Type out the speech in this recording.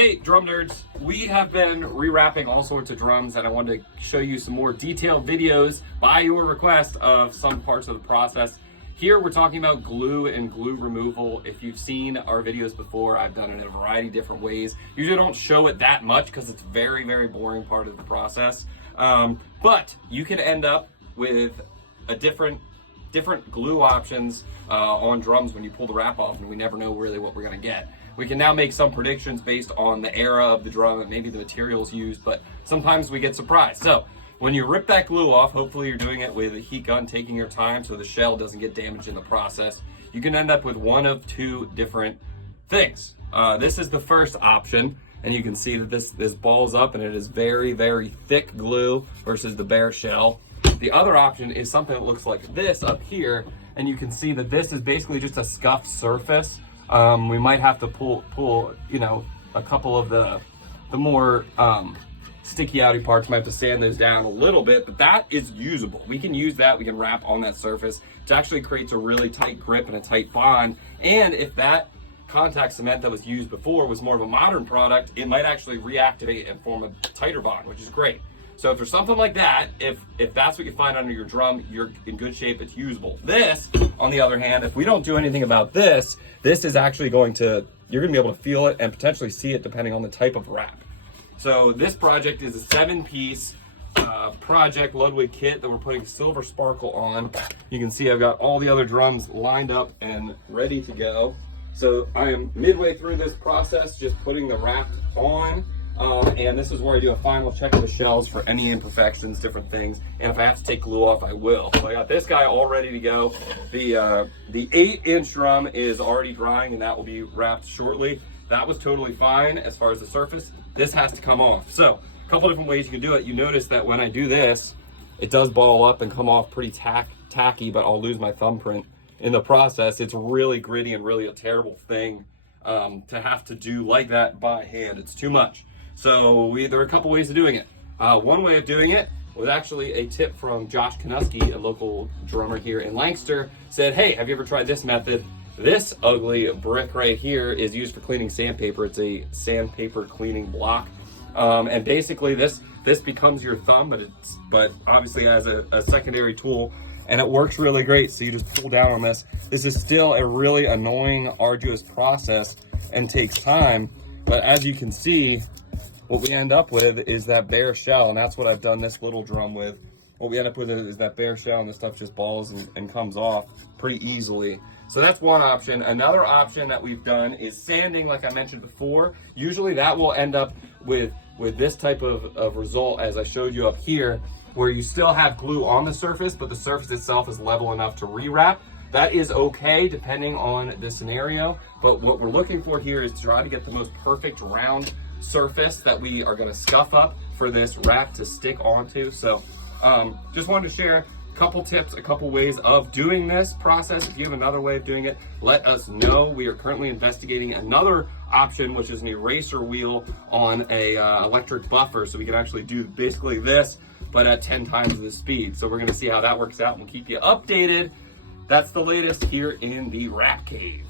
Hey, drum nerds. We have been rewrapping all sorts of drums, and I wanted to show you some more detailed videos by your request of some parts of the process. Here we're talking about glue and glue removal. If you've seen our videos before, I've done it in a variety of different ways. Usually don't show it that much because it's very, very boring part of the process. But you can end up with a different glue options on drums when you pull the wrap off, and we never know really what we're gonna get. We can now make some predictions based on the era of the drum and maybe the materials used, but sometimes we get surprised. So when you rip that glue off, hopefully you're doing it with a heat gun, taking your time so the shell doesn't get damaged in the process. You can end up with one of two different things. This is the first option, and you can see that this balls up and it is very, very thick glue versus the bare shell. The other option is something that looks like this up here, and you can see that this is basically just a scuffed surface. We might have to pull, you know, a couple of the more sticky outy parts. Might have to sand those down a little bit, but that is usable. We can use that. We can wrap on that surface. It actually creates a really tight grip and a tight bond. And if that contact cement that was used before was more of a modern product, it might actually reactivate and form a tighter bond, which is great. So if there's something like that, if that's what you find under your drum, you're in good shape, it's usable. This, on the other hand, if we don't do anything about this, this is actually you're gonna be able to feel it and potentially see it depending on the type of wrap. So this project is a 7-piece project Ludwig kit that we're putting Silver Sparkle on. You can see I've got all the other drums lined up and ready to go. So I am midway through this process, just putting the wrap on. And this is where I do a final check of the shells for any imperfections, different things. And if I have to take glue off, I will. So I got this guy all ready to go. The 8-inch drum is already drying, and that will be wrapped shortly. That was totally fine as far as the surface. This has to come off. So a couple different ways you can do it. You notice that when I do this, it does ball up and come off pretty tacky, but I'll lose my thumbprint in the process. It's really gritty and really a terrible thing to have to do like that by hand. It's too much. So there are a couple ways of doing it. One way of doing it was actually a tip from Josh Kanuski, a local drummer here in Lancaster. Said, hey, have you ever tried this method? This ugly brick right here is used for cleaning sandpaper. It's a sandpaper cleaning block. And basically this becomes your thumb, but obviously as a secondary tool, and it works really great. So you just pull down on this. This is still a really annoying, arduous process and takes time. But as you can see, what we end up with is that bare shell, and that's what I've done this little drum with. What we end up with is that bare shell, and the stuff just balls and comes off pretty easily. So that's one option. Another option that we've done is sanding, like I mentioned before. Usually that will end up with this type of result, as I showed you up here, where you still have glue on the surface, but the surface itself is level enough to rewrap. That is okay depending on the scenario, but what we're looking for here is to try to get the most perfect round surface that we are going to scuff up for this wrap to stick onto. So just wanted to share a couple tips, a couple ways of doing this process. If you have another way of doing it, let us know. We are currently investigating another option, which is an eraser wheel on a electric buffer, so we can actually do basically this but at 10 times the speed. So we're going to see how that works out and we'll keep you updated. That's the latest here in the Wrap Cave.